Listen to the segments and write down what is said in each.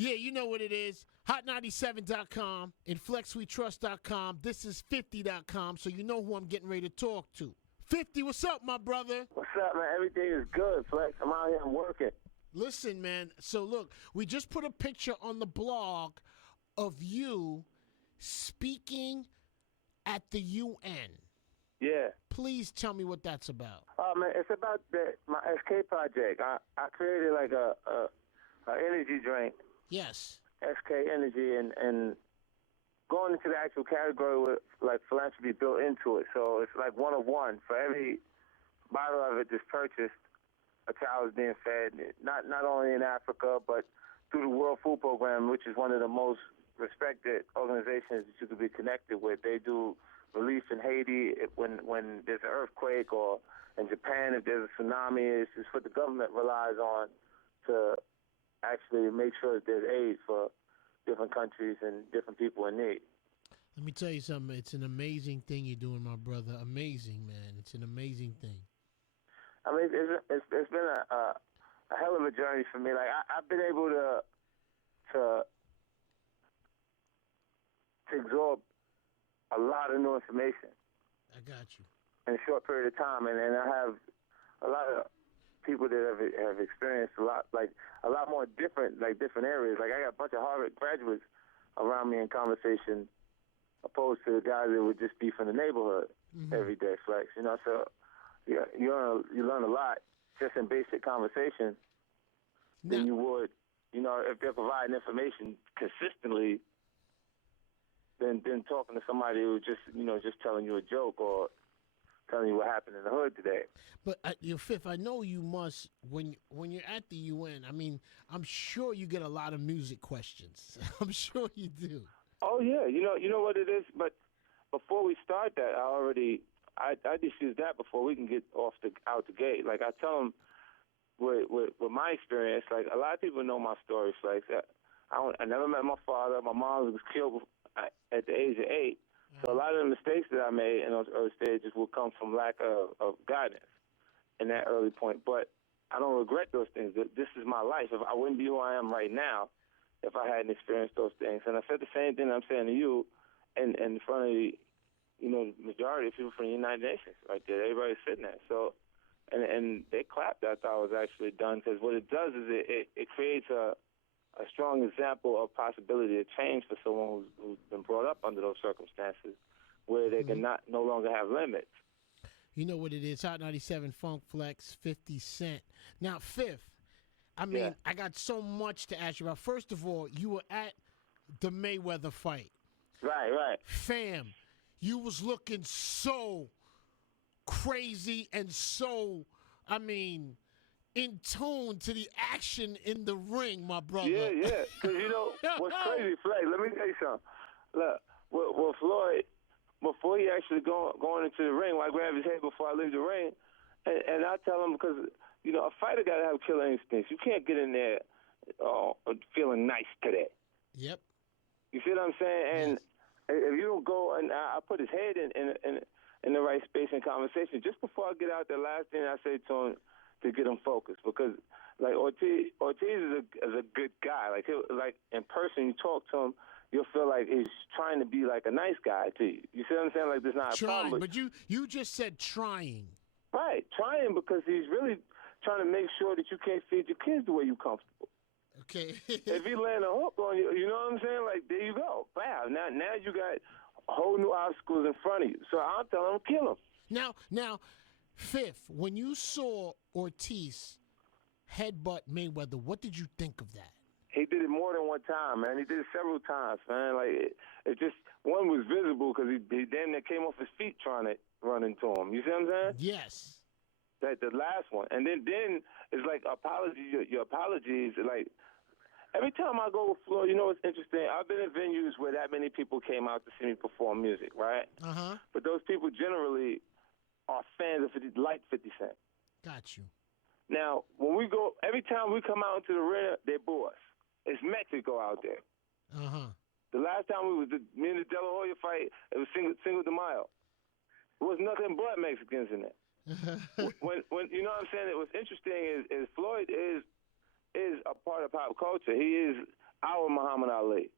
Yeah, you know what it is. Hot97.com and FlexWeTrust.com. This is 50.com, so you know who I'm getting ready to talk to. 50, what's up, my brother? What's up, man? Everything is good, Flex. I'm out here, I'm working. Listen, man, so look, we just put a picture on the blog of you speaking at the UN. Yeah. Please tell me what that's about. Oh, man, it's about my SK project. I created like a energy drink. Yes. SK Energy, and going into the actual category with like philanthropy built into it. So it's like one of one. For every bottle of it that's purchased, a child is being fed, not only in Africa, but through the World Food Program, which is one of the most respected organizations that you could be connected with. They do relief in Haiti when there's an earthquake, or in Japan if there's a tsunami. It's just what the government relies on to actually make sure that there's aid for different countries and different people in need. Let me tell you something. It's an amazing thing you're doing, my brother. Amazing, man. It's an amazing thing. I mean, it's been a hell of a journey for me. Like I've been able to absorb a lot of new information. I got you. In a short period of time, and I have a lot of people that have experienced a lot more different areas. Like I got a bunch of Harvard graduates around me in conversation, opposed to the guys that would just be from the neighborhood every day. Flex, you know. So yeah, you learn a lot just in basic conversation than you would, you know, if they're providing information consistently than talking to somebody who just telling you a joke or telling you what happened in the hood today. But Fifth, I know you must, when you're at the UN, I mean, I'm sure you get a lot of music questions. I'm sure you do. Oh yeah, you know what it is. But before we start that, I just use that before we can get out the gate. Like I tell them with my experience, like a lot of people know my story. Like I never met my father. My mom was killed at the age of 8. So a lot of the mistakes that I made in those early stages will come from lack of guidance in that early point. But I don't regret those things. This is my life. I wouldn't be who I am right now if I hadn't experienced those things. And I said the same thing I'm saying to you in front of the majority of people from the United Nations right there. Everybody's sitting there. So, and they clapped after I was actually done, because what it does is it creates a strong example of possibility of change for someone who's been brought up under those circumstances where they can no longer have limits. You know what it is, Hot 97 Funk Flex, 50 Cent. Now, Fifth, I mean, I got so much to ask you about. First of all, you were at the Mayweather fight. Right. Fam, you was looking so crazy and so, I mean, in tune to the action in the ring, my brother. Yeah. Because, you know, what's crazy, Flex, let me tell you something. Look, with Floyd, before he actually going into the ring, I grab his head before I leave the ring, and I tell him, because, you know, a fighter got to have killer instincts. You can't get in there feeling nice today. Yep. You see what I'm saying? And if you don't go, and I put his head in the right space in conversation, just before I get out there, last thing I say to him, to get him focused, because like Ortiz is a good guy. Like in person, you talk to him, you'll feel like he's trying to be like a nice guy to you. You see what I'm saying? Like there's not trying, a problem. but you just said trying. Right, trying, because he's really trying to make sure that you can't feed your kids the way you're comfortable. Okay. If he land a hook on you, you know what I'm saying? Like there you go, wow. Now you got whole new obstacles in front of you. So I'm telling him, kill him. Now. Fifth, when you saw Ortiz headbutt Mayweather, what did you think of that? He did it more than one time, man. He did it several times, man. Like it just, one was visible because he damn near came off his feet trying to run into him. You see what I'm saying? Yes. That the last one, and then it's like your apologies. Like every time I go with Floyd, you know what's interesting? I've been in venues where that many people came out to see me perform music, right? But those people generally are fans of 50 Cent. Got you. Now, when we go, every time we come out into the arena, they boo us. It's Mexico out there. The last time me and the De La Hoya fight, it was Cinco de Mayo. There was nothing but Mexicans in there. when you know what I'm saying? What's interesting is Floyd is a part of pop culture. He is our Muhammad Ali.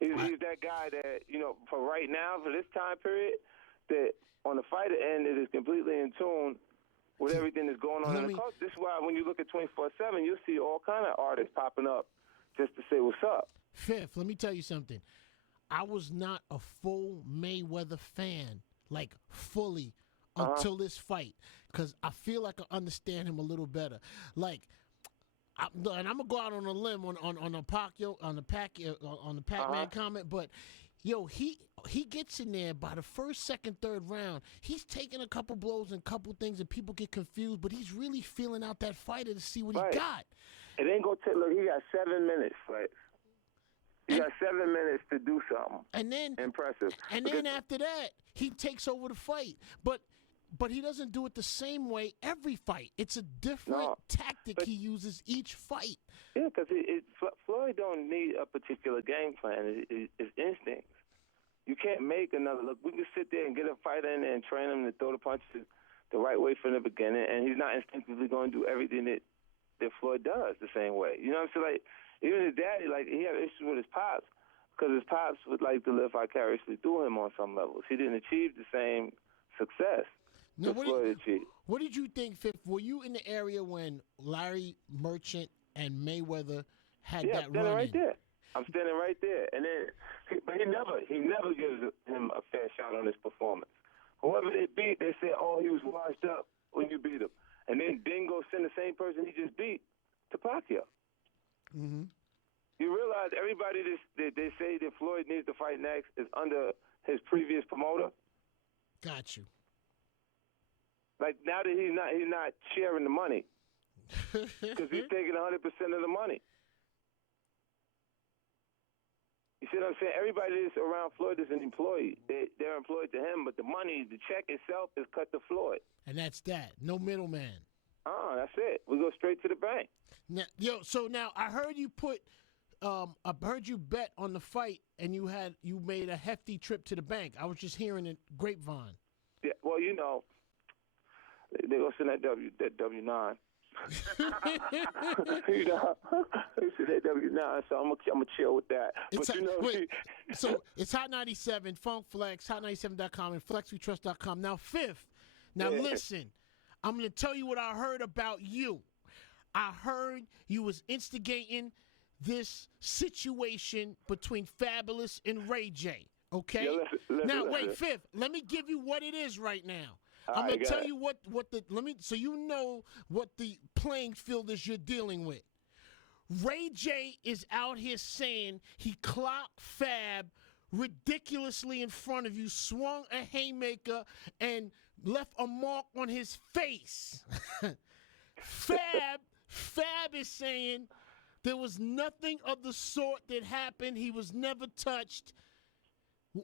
He's that guy that, for right now, for this time period, that on the fighter end, it is completely in tune with everything that's going on in the culture. This is why when you look at 24/7, you'll see all kind of artists popping up just to say what's up. Fifth, let me tell you something. I was not a full Mayweather fan, like fully, until this fight, because I feel like I understand him a little better. Like, and I'm gonna go out on a limb on the Pac-Man comment, but yo, he gets in there by the first, second, third round. He's taking a couple blows and couple things, and people get confused. But he's really feeling out that fighter to see what he got. It ain't gonna take. Look, he got 7 minutes, right? He got 7 minutes to do something. And then impressive. And then after that, he takes over the fight. But he doesn't do it the same way every fight. It's a different tactic he uses each fight. Yeah, because Floyd don't need a particular game plan. It's instincts. You can't make another look. We can sit there and get a fighter in there and train him to throw the punches the right way from the beginning, and he's not instinctively going to do everything that Floyd does the same way. You know what I'm saying? Like, even his daddy, like, he had issues with his pops because his pops would like to live vicariously through him on some levels. He didn't achieve the same success. Now, what did you think, Fifth? Were you in the area when Larry Merchant and Mayweather had that run? Right there. I'm standing right there. And then, but he never gives him a fair shot on his performance. Whoever they beat, they say, oh, he was washed up when you beat him. And then go send the same person he just beat to Pacquiao. Mm-hmm. You realize everybody that they say that Floyd needs to fight next is under his previous promoter? Got you. Like, now that he's not sharing the money because he's taking 100% of the money. You see what I'm saying? Everybody that's around Floyd is an employee. They're employed to him, but the money, the check itself is cut to Floyd. And that's that. No middleman. That's it. We go straight to the bank. Now, so now I heard you I heard you bet on the fight, and you made a hefty trip to the bank. I was just hearing it grapevine. Yeah, well, they go send that W9. They send that W9, so I'm gonna chill with that. So it's Hot 97, Funk Flex, Hot97.com, and FlexWeTrust.com. Now, Fifth. Listen, I'm gonna tell you what I heard about you. I heard you was instigating this situation between Fabolous and Ray J. Okay. Yeah, wait, Fifth. Let me give you what it is right now. I'm gonna tell you so you know what the playing field is you're dealing with. Ray J is out here saying he clocked Fab ridiculously in front of you, swung a haymaker, and left a mark on his face. Fab is saying there was nothing of the sort that happened. He was never touched.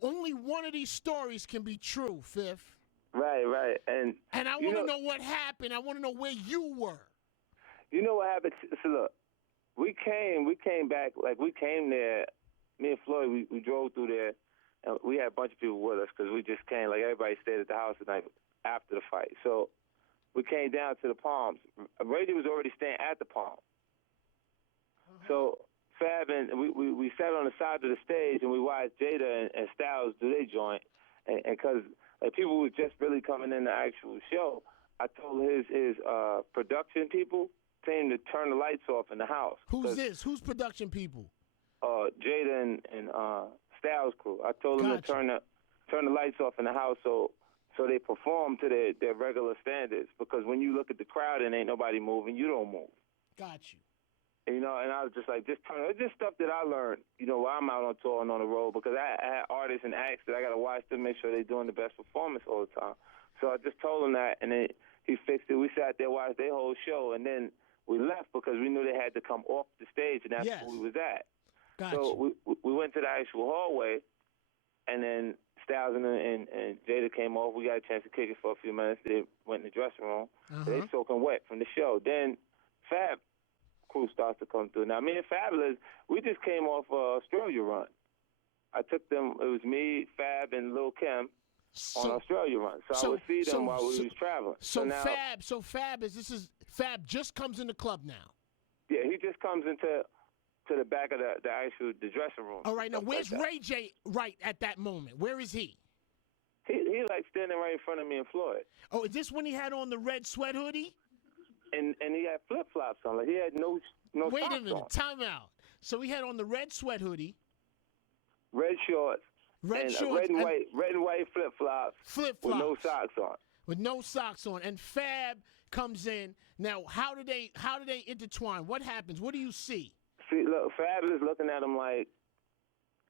Only one of these stories can be true, Fifth. Right. And I want to know what happened. I want to know where you were. You know what happened? So look, we came back, like we came there, me and Floyd, we drove through there, and we had a bunch of people with us because we just came, like everybody stayed at the house the night after the fight. So we came down to the Palms. Ray was already staying at the Palms. So Fab and we sat on the side of the stage and we watched Jada and Styles do their joint, and because people were just really coming in the actual show, I told his production people came to turn the lights off in the house. Who's this? Who's production people? Jada and Styles crew. I told them to turn the lights off in the house so they perform to their regular standards. Because when you look at the crowd and ain't nobody moving, you don't move. Got you. And I was just like, it's just stuff that I learned, while I'm out on tour and on the road, because I had artists and acts that I got to watch them, make sure they're doing the best performance all the time. So I just told him that, and then he fixed it. We sat there, watched their whole show, and then we left because we knew they had to come off the stage, and that's where we was at. Gotcha. So we went to the actual hallway, and then Styles and Jada came off. We got a chance to kick it for a few minutes. They went in the dressing room. They soaking wet from the show. Then Fab crew starts to come through. Now, me and Fabolous, we just came off Australia run. I took them, it was me, Fab, and Lil' Kim on Australia run. So I would see them while we was traveling. So Fab just comes in the club now. Yeah, he just comes into to the back of the actual dressing room. All right, now where's Ray J right at that moment? Where is he? He like standing right in front of me and Floyd. Oh, is this when he had on the red sweat hoodie? And he had flip flops on. Like he had no Wait socks a minute, on. time out. So he had on the red sweat hoodie, Red shorts, red and shorts, red and white flip flops with no socks on. With no socks on, and Fab comes in. Now, how do they intertwine? What happens? What do you see? See, look, Fab is looking at him like,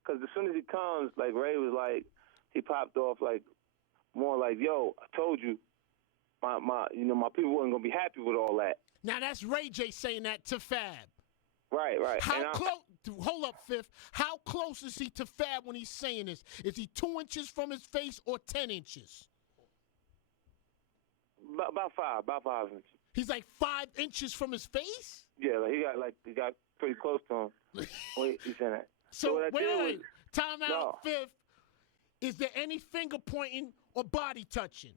because as soon as he comes, like Ray was like, he popped off like, more like, yo, I told you, my people weren't gonna be happy with all that. Now that's Ray J saying that to Fab. Right. How close? Hold up, Fifth. How close is he to Fab when he's saying this? Is he 2 inches from his face or 10 inches? About 5 inches. He's like 5 inches from his face? Yeah, like he got pretty close to him. Wait, he's saying that. So wait. Time out, Fifth. Is there any finger pointing or body touching?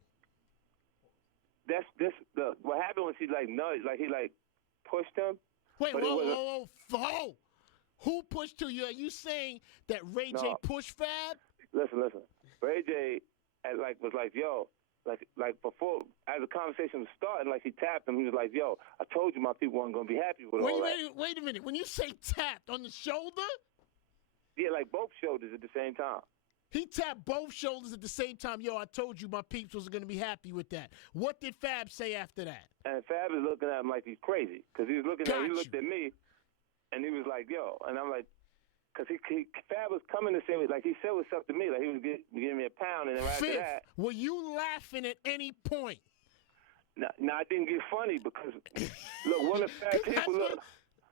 What happened was he like nudged, like he like pushed him. Wait, whoa. Who pushed to you? Are you saying that Ray J pushed Fab? Listen. Ray J was like, yo, like before, as the conversation was starting, like he tapped him. He was like, yo, I told you my people weren't gonna be happy with all that. Wait a minute. When you say tapped on the shoulder? Yeah, like both shoulders at the same time. He tapped both shoulders at the same time. Yo, I told you my peeps was going to be happy with that. What did Fab say after that? And Fab is looking at him like he's crazy. Because he looked at me, and he was like, yo. And I'm like, because Fab was coming to say, like he said what's up to me. Like he was giving me a pound. And then after that. Were you laughing at any point? No, I didn't get funny because, look, one of Fab people, look.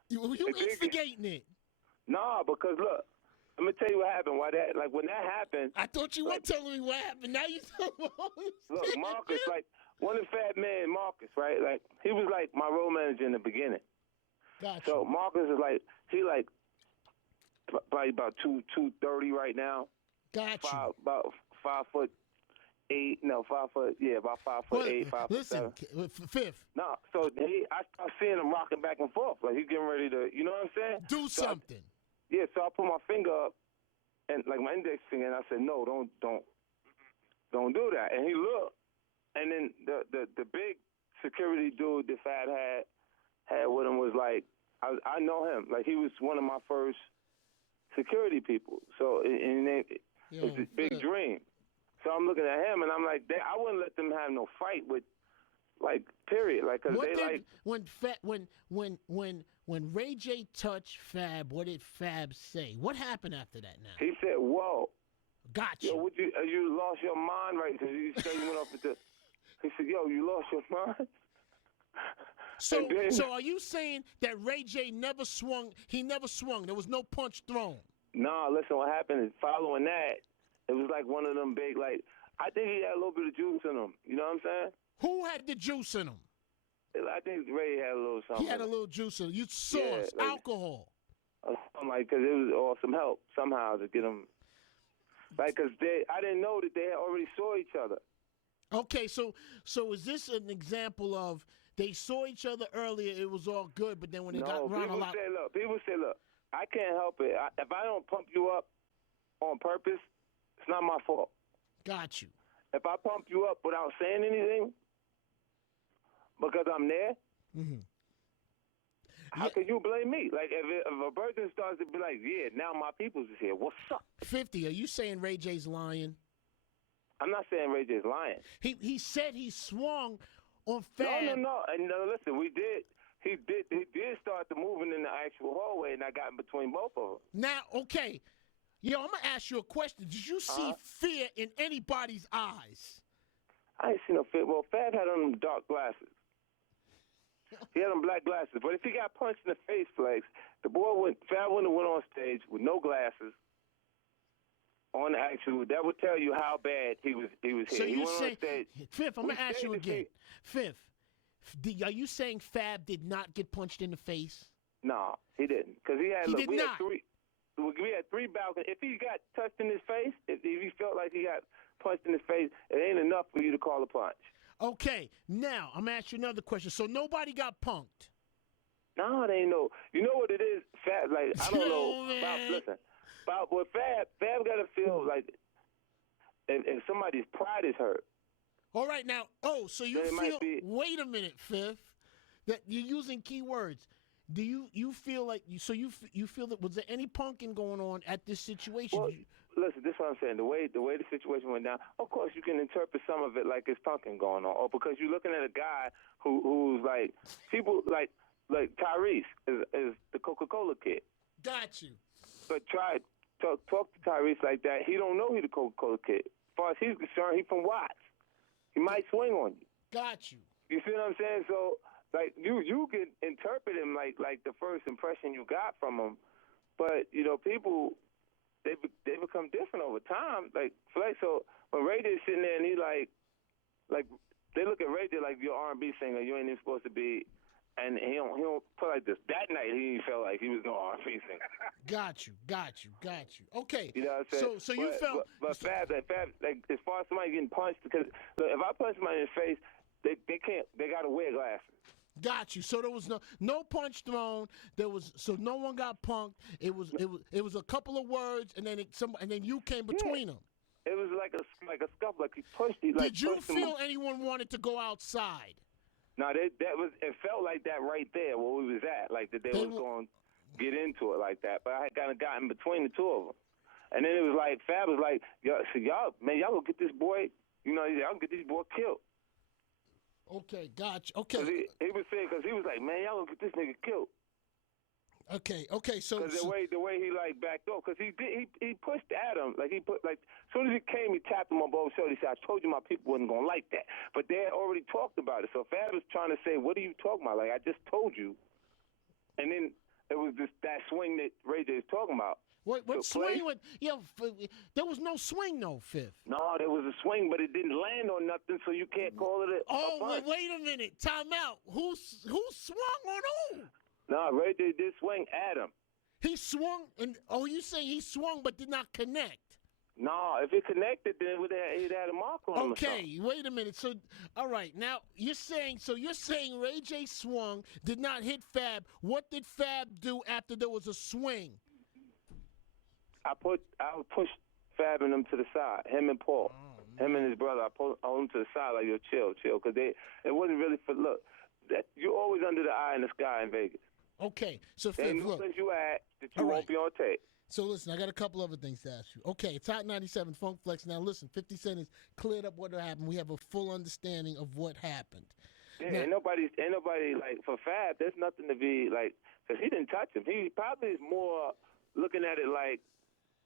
You instigating it. Nah, because look. Let me tell you what happened. When that happened, I thought you were telling me what happened. Now you look, Marcus, like one of the Fat Man, Marcus, right? Like he was like my role manager in the beginning. Gotcha. So Marcus is like probably about 230 right now. Gotcha. About 5'8". No, 5 foot. Yeah, about 5'8", 5'7". Listen, Fifth. No, so I start seeing him rocking back and forth, like he's getting ready to. You know what I'm saying? Do something. Yeah, so I put my finger up, and like my index finger, and I said, "No, don't do that." And he looked, and then the big security dude that Fab had with him was like, I know him, like he was one of my first security people. So it's a big dream. So I'm looking at him, and I'm like, I wouldn't let them have no fight with, like, period, like, cause when Ray J touched Fab, what did Fab say? What happened after that now? He said, whoa. Gotcha. Yo, you lost your mind, right? Because you said you went off with he said, yo, you lost your mind? So are you saying that Ray J never swung? He never swung. There was no punch thrown. No, listen, what happened is following that, it was like one of them big, like, I think he had a little bit of juice in him. You know what I'm saying? Who had the juice in him? I think Ray had a little something. He had a little juice in him. You sauce, alcohol. Something like, because it was all some help somehow to get him. Like, because I didn't know that they already saw each other. Okay, so is this an example of they saw each other earlier, it was all good, but then when they got around a lot... People say, look, I can't help it. If I don't pump you up on purpose, it's not my fault. Got you. If I pump you up without saying anything, because I'm there, how can you blame me? Like, if a person starts to be like, yeah, now my people's is here, what's up? 50, are you saying Ray J's lying? I'm not saying Ray J's lying. He said he swung on Fab. No. And listen, he did start the moving in the actual hallway, and I got in between both of them. Now, okay. Yo, I'm going to ask you a question. Did you see fear in anybody's eyes? I ain't seen no fear. Well, Fab had on them dark glasses. He had on black glasses. But if he got punched in the face, Flex, Fab wouldn't have went on stage with no glasses on the actual. That would tell you how bad he was here. So you say, Fifth, I'm going to ask you again. Fifth, are you saying Fab did not get punched in the face? No, he didn't. Because we had three balconies. If he got touched in his face, if he felt like he got punched in his face, it ain't enough for you to call a punch. Okay, now I'm going to ask you another question. So nobody got punked? No, it ain't no. You know what it is? Fab, like, I don't know. Man. About with Fab got to feel like if somebody's pride is hurt. All right, now, so you feel, wait a minute, Fifth, that you're using key words. Do you feel like, you feel that, was there any punking going on at this situation? Well, listen, this is what I'm saying. The way the situation went down, of course, you can interpret some of it like it's punking going on, or because you're looking at a guy who's like, people like Tyrese is the Coca-Cola kid. Got you. But talk to Tyrese like that. He don't know he's the Coca-Cola kid. As far as he's concerned, he's from Watts. He might swing on you. Got you. You see what I'm saying? So, like, you can interpret him like the first impression you got from him, but people they become different over time. Like, so when Ray J's sitting there and he like they look at Ray J like you're R&B singer, you ain't even supposed to be, and he don't put like this. That night he felt like he was no R&B singer. Got you. Okay. You know what I'm saying? So you felt, but Fab, like as far as somebody getting punched, because look, if I punch somebody in the face, they can't. They got to wear glasses. Got you. So there was no punch thrown. So no one got punked. It was a couple of words, and then you came between them. It was like a scuffle, like he pushed. Did you feel anyone wanted to go outside? No, it felt like that right there where we was at, like that they was going to get into it like that. But I had kind of gotten between the two of them, and then it was like Fab was like, y'all gonna get this boy, y'all gonna get this boy killed. Okay, gotcha. Okay. He was saying, because he was like, man, y'all gonna get this nigga killed. Okay. So because the way he like backed off, because he pushed at him, like as soon as he came, he tapped him on both shoulders. He said, I told you my people wasn't gonna like that, but they had already talked about it. So Fab was trying to say, what are you talking about? Like, I just told you, and then it was just that swing that Ray J is talking about. What swing? There was no swing, though, Fifth. No, there was a swing, but it didn't land on nothing, so you can't call it a punch. Wait a minute. Time out. Who swung on who? No, Ray J did swing at him. He swung, you saying he swung but did not connect? No, if it connected, then he'd had a mark on him. Okay, wait a minute. So, all right, now you're saying Ray J swung, did not hit Fab. What did Fab do after there was a swing? I pushed Fab and them to the side, him and Paul, him and his brother. I pulled them to the side like, yo, chill, because it wasn't really for look. You're always under the eye in the sky in Vegas. Okay, so Fab, look, place you at that you won't be on tape. So listen, I got a couple other things to ask you. Okay, it's Hot 97 Funk Flex. Now listen, 50 Cent has cleared up what happened. We have a full understanding of what happened. Yeah, ain't nobody like for Fab. There's nothing to be like, because he didn't touch him. He probably is more looking at it like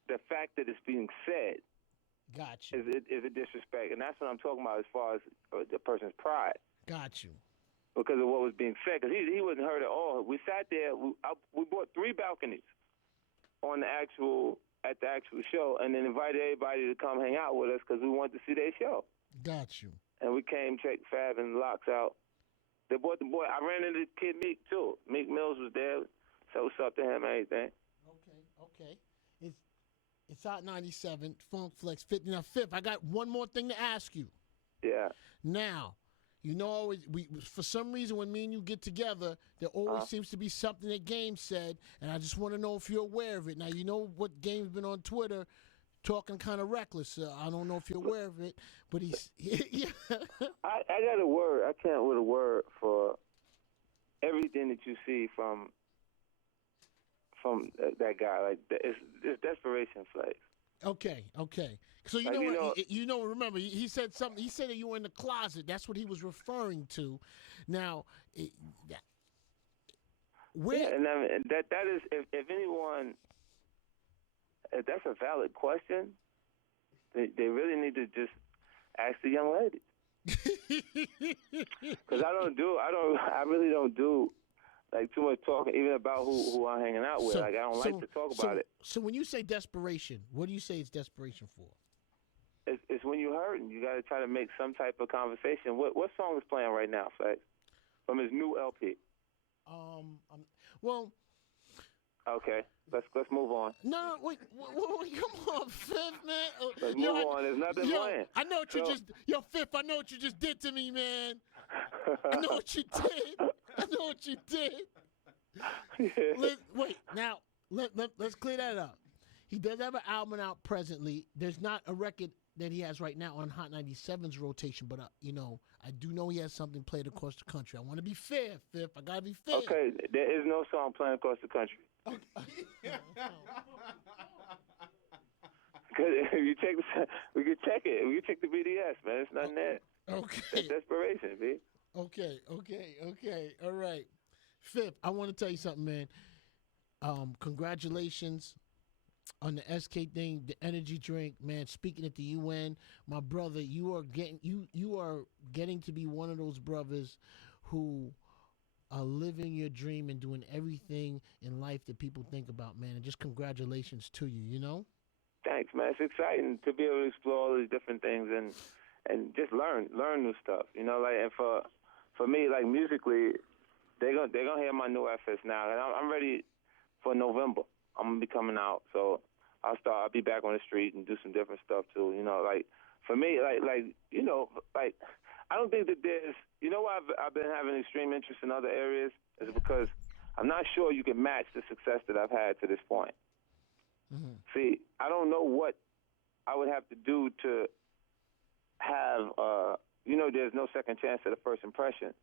the fact that it's being said. Gotcha. Is a disrespect, and that's what I'm talking about as far as the person's pride. Got you. Because of what was being said, because he wasn't hurt at all. We sat there. We bought 3 balconies at the actual show, and then invited everybody to come hang out with us because we wanted to see their show. Got you. And we came, checked Fab and Locks out. They brought the boy. I ran into the kid Meek too. Meek Mills was there. So what's up to him and everything. Okay. It's Hot 97 Funk Flex 50. Now, Fifth, I got one more thing to ask you. Yeah. Now, always for some reason when me and you get together, there always seems to be something that Game said, and I just want to know if you're aware of it. Now, you know what Game's been on Twitter talking kind of reckless. I don't know if you're aware of it, but he's yeah. I got a word. I can't with a word for everything that you see from that guy. Like, it's desperation flags. Okay. So remember, he said something. He said that you were in the closet. That's what he was referring to. Now, where? Yeah, and I mean, that is, if anyone, if that's a valid question, they really need to just ask the young lady. Because I really don't do like too much talking, even about who I'm hanging out with. I don't like to talk about it. So when you say desperation, what do you say it's desperation for? It's when you're hurting. You got to try to make some type of conversation. What song is playing right now, Flex? From his new LP. Well. Okay, let's move on. No, wait, come on, Fifth, man. Let's move on. There's nothing playing. I know what Fifth. I know what you just did to me, man. I know what you did. Wait, now let's clear that up. He does have an album out presently. There's not a record that he has right now on Hot 97's rotation, but I do know he has something played across the country. I want to be fair, Fifth. I gotta be fair. Okay, there is no song playing across the country. Because if you check, we can check it. We can check the BDS, man. It's nothing there. Okay. That's desperation, B. Okay. All right. Fifth, I want to tell you something, man. Congratulations on the SK thing, the energy drink, man. Speaking at the UN, my brother, you are getting to be one of those brothers who are living your dream and doing everything in life that people think about, man. And just congratulations to you. You know. Thanks, man. It's exciting to be able to explore all these different things and just learn new stuff. You know, like, and for me, like, musically, they're gonna hear my new efforts now, and I'm ready for November. I'm gonna be coming out, so I'll be back on the street and do some different stuff too. You know, like, for me, like you know, like, I don't think that there's, you know why I've been having extreme interest in other areas is because I'm not sure you can match the success that I've had to this point. Mm-hmm. See, I don't know what I would have to do to have, there's no second chance at a first impression.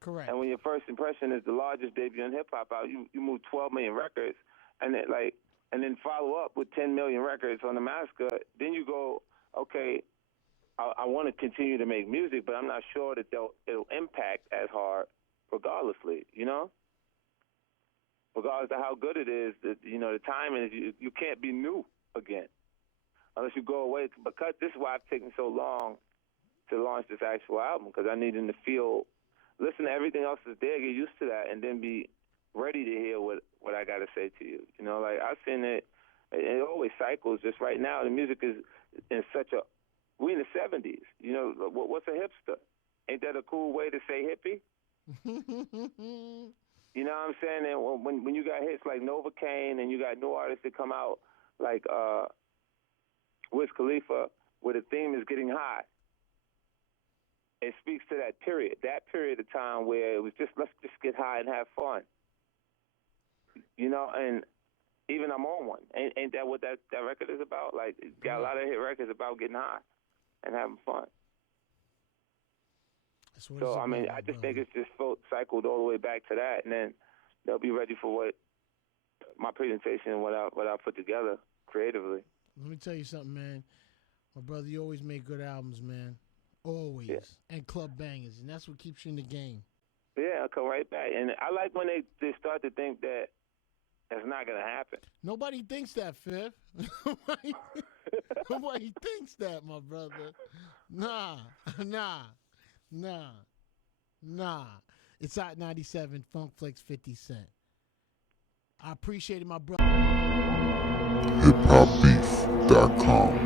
Correct. And when your first impression is the largest debut in hip hop out, you move 12 million records, and then follow up with 10 million records on the massacre. Then you go, okay, I want to continue to make music, but I'm not sure that it'll impact as hard, regardlessly. You know. Regardless of how good it is, the timing is you can't be new again unless you go away. Because this is why I've taken so long to launch this actual album, because I need them to listen to everything else that's there, get used to that, and then be ready to hear what I got to say to you. You know, like, I've seen it always cycles. Just right now, the music is in we in the 70s. You know, what's a hipster? Ain't that a cool way to say hippie? You know what I'm saying? And when you got hits like Novocaine and you got new artists that come out like Wiz Khalifa, where the theme is getting high, it speaks to that period of time where it was just, let's just get high and have fun. You know, and even I'm on one. Ain't that what that record is about? Like, it's got a lot of hit records about getting high and having fun. So, I mean, I just think it's just cycled all the way back to that, and then they'll be ready for what my presentation and what I put together creatively. Let me tell you something, man. My brother, you always make good albums, man. Always. Yeah. And club bangers, and that's what keeps you in the game. Yeah, I'll come right back. And I like when they start to think that it's not going to happen. Nobody thinks that, Fifth. Nobody thinks that, my brother. Nah. It's Hot 97, Funk Flex 50 Cent. I appreciate it, my brother. HipHopBeef.com